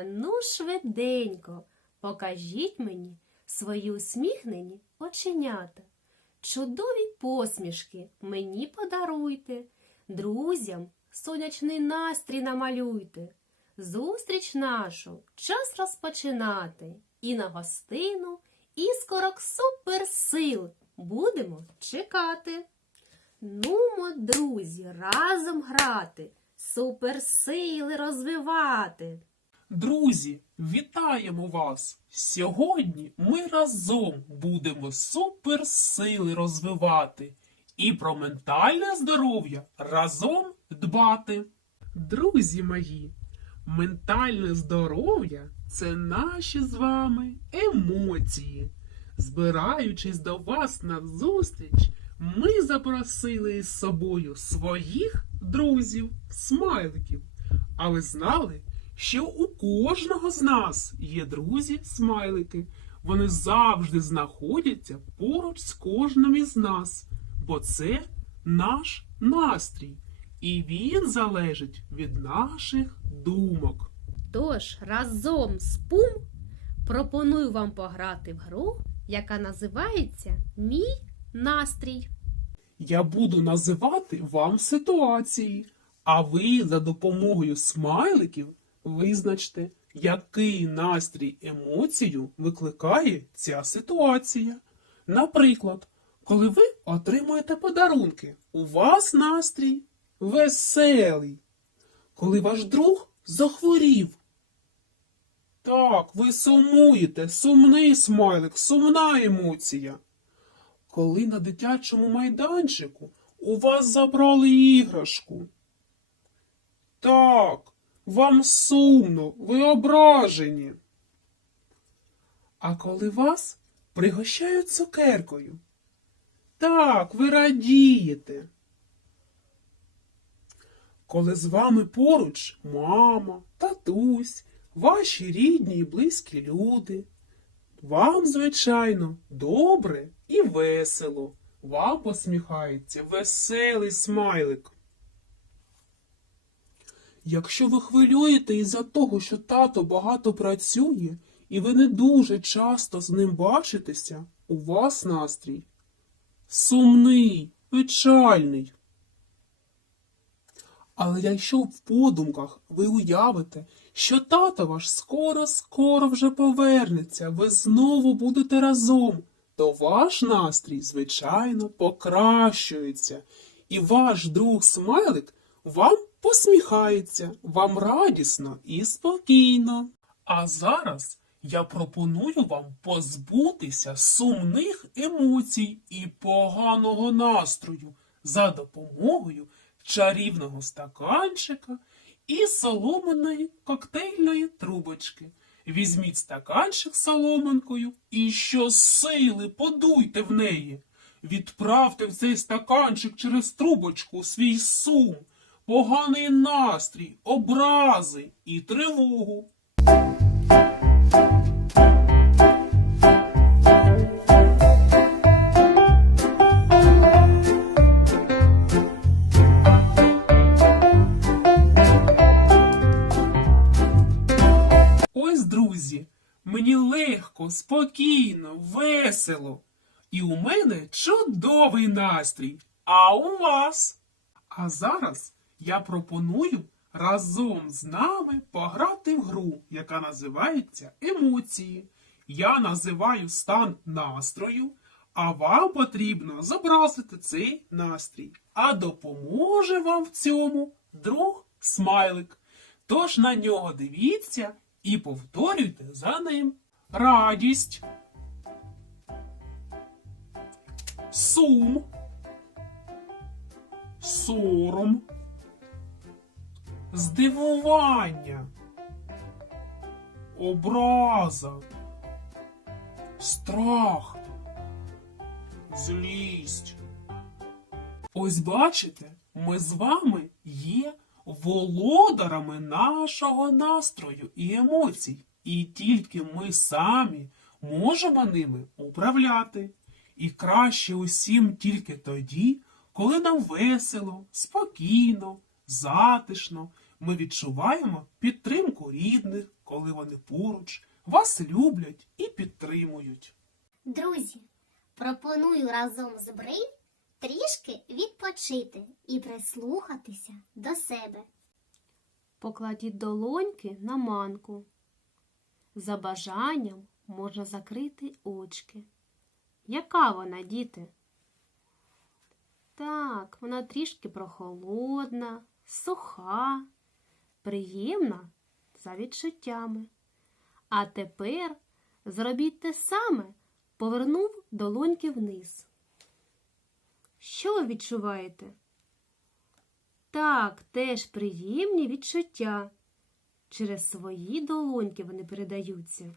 Ану швиденько, покажіть мені свої усміхнені оченята. Чудові посмішки мені подаруйте, друзям сонячний настрій намалюйте. Зустріч нашу час розпочинати. І на гостину іскорок суперсил будемо чекати. Нумо, друзі, разом грати, суперсили розвивати. Друзі, вітаємо вас! Сьогодні ми разом будемо суперсили розвивати і про ментальне здоров'я разом дбати. Друзі мої, ментальне здоров'я це наші з вами емоції. Збираючись до вас на зустріч, ми запросили із собою своїх друзів, смайликів. А ви знали, що у кожного з нас є друзі-смайлики. Вони завжди знаходяться поруч з кожним із нас, бо це наш настрій, і він залежить від наших думок. Тож разом з Пум пропоную вам пограти в гру, яка називається Мій настрій. Я буду називати вам ситуації, а ви за допомогою смайликів визначте, який настрій емоцію викликає ця ситуація. Наприклад, коли ви отримуєте подарунки, у вас настрій веселий. Коли ваш друг захворів. Так, ви сумуєте, сумний смайлик, сумна емоція. Коли на дитячому майданчику у вас забрали іграшку. Так, вам сумно, ви ображені. А коли вас пригощають цукеркою. Так, ви радієте. Коли з вами поруч мама, татусь, ваші рідні і близькі люди. Вам, звичайно, добре і весело. Вам посміхається веселий смайлик. Якщо ви хвилюєте із-за того, що тато багато працює, і ви не дуже часто з ним бачитеся, у вас настрій сумний, печальний. Але якщо в подумках ви уявите, що тато ваш скоро-скоро вже повернеться, ви знову будете разом, то ваш настрій, звичайно, покращується, і ваш друг смайлик вам посміхається, вам радісно і спокійно. А зараз я пропоную вам позбутися сумних емоцій і поганого настрою за допомогою чарівного стаканчика і соломиної коктейльної трубочки. Візьміть стаканчик соломинкою і щосили подуйте в неї. Відправте в цей стаканчик через трубочку свій сум, поганий настрій, образи і тривогу. Ось, друзі, мені легко, спокійно, весело. І у мене чудовий настрій. А у вас? А зараз я пропоную разом з нами пограти в гру, яка називається емоції. Я називаю стан настрою, а вам потрібно зобразити цей настрій. А допоможе вам в цьому друг смайлик. Тож на нього дивіться і повторюйте за ним радість, сум, сором, здивування, образа, страх, злість. Ось бачите, ми з вами є володарами нашого настрою і емоцій, і тільки ми самі можемо ними управляти. І краще усім тільки тоді, коли нам весело, спокійно, затишно, ми відчуваємо підтримку рідних, коли вони поруч, вас люблять і підтримують. Друзі, пропоную разом з Бриль трішки відпочити і прислухатися до себе. Покладіть долоньки на манку. За бажанням можна закрити очки. Яка вона, діти? Так, вона трішки прохолодна, суха, приємна за відчуттями. А тепер зробіть те саме, повернув долоньки вниз. Що ви відчуваєте? Так, теж приємні відчуття. Через свої долоньки вони передаються.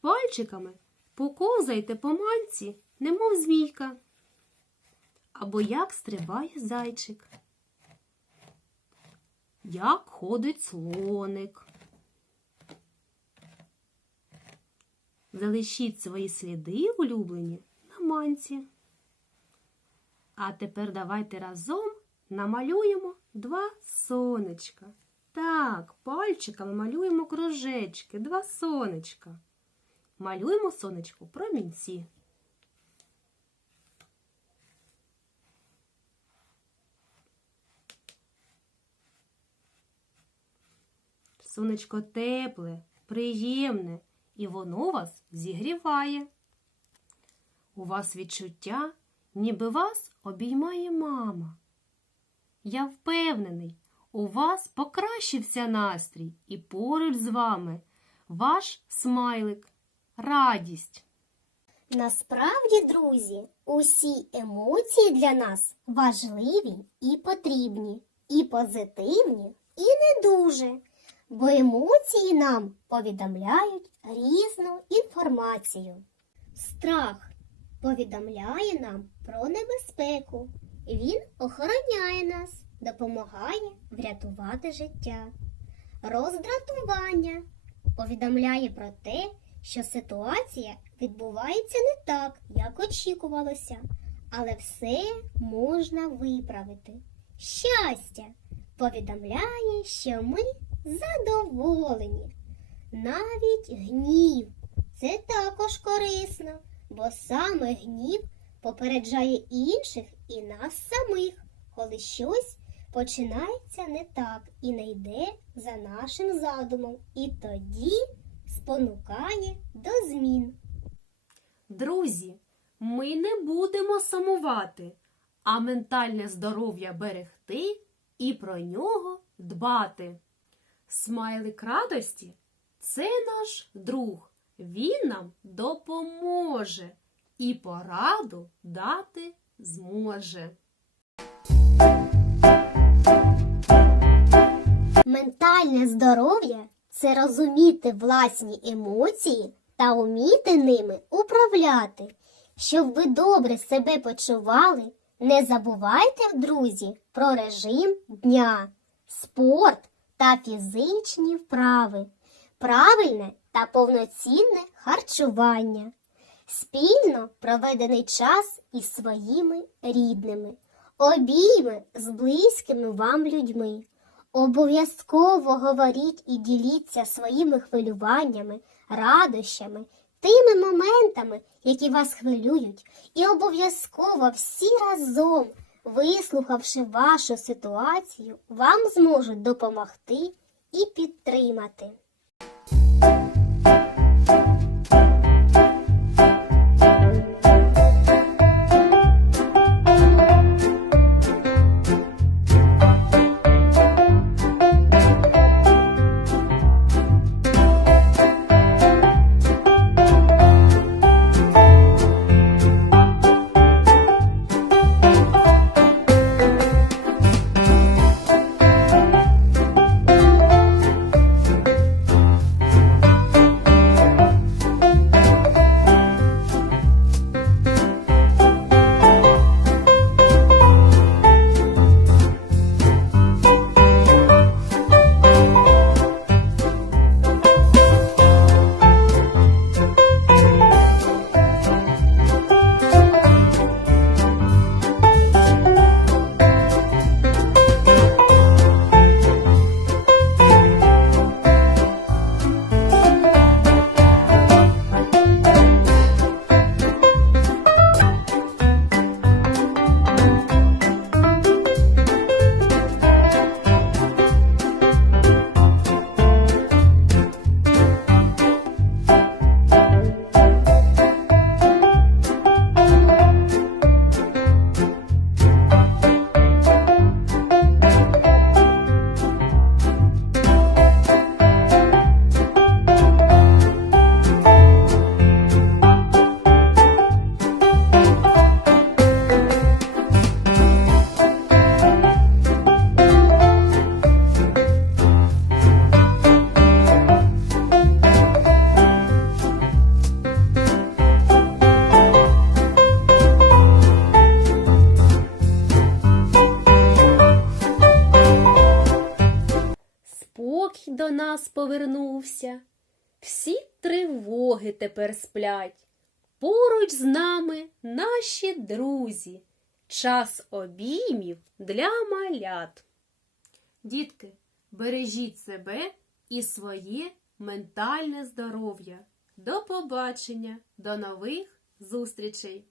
Пальчиками поковзайте по мальці, немов змійка. Або як стрибає зайчик. Як ходить слоник. Залишіть свої сліди улюблені на манці. А тепер давайте разом намалюємо два сонечка. Так, пальчиками малюємо кружечки, два сонечка. Малюємо сонечку промінці. Сонечко тепле, приємне, і воно вас зігріває. У вас відчуття, ніби вас обіймає мама. Я впевнений, у вас покращився настрій і поруч з вами ваш смайлик, радість. Насправді, друзі, усі емоції для нас важливі і потрібні, і позитивні, і не дуже, бо емоції нам повідомляють різну інформацію. Страх повідомляє нам про небезпеку. Він охороняє нас, допомагає врятувати життя. Роздратування повідомляє про те, що ситуація відбувається не так, як очікувалося, але все можна виправити. Щастя повідомляє, що ми задоволені. Навіть гнів це також корисно, бо саме гнів попереджає інших і нас самих, коли щось починається не так і не йде за нашим задумом, і тоді спонукає до змін. Друзі, ми не будемо самувати, а ментальне здоров'я берегти і про нього дбати. Смайлик радості це наш друг. Він нам допоможе і пораду дати зможе. Ментальне здоров'я це розуміти власні емоції та вміти ними управляти. Щоб ви добре себе почували, не забувайте, друзі, про режим дня, спорт та фізичні вправи, правильне та повноцінне харчування, спільно проведений час із своїми рідними, обійми з близькими вам людьми. Обов'язково говоріть і діліться своїми хвилюваннями, радощами, тими моментами, які вас хвилюють, і обов'язково всі разом, вислухавши вашу ситуацію, вам зможуть допомогти і підтримати. Повернувся. Всі тривоги тепер сплять. Поруч з нами наші друзі. Час обіймів для малят. Дітки, бережіть себе і своє ментальне здоров'я. До побачення, до нових зустрічей!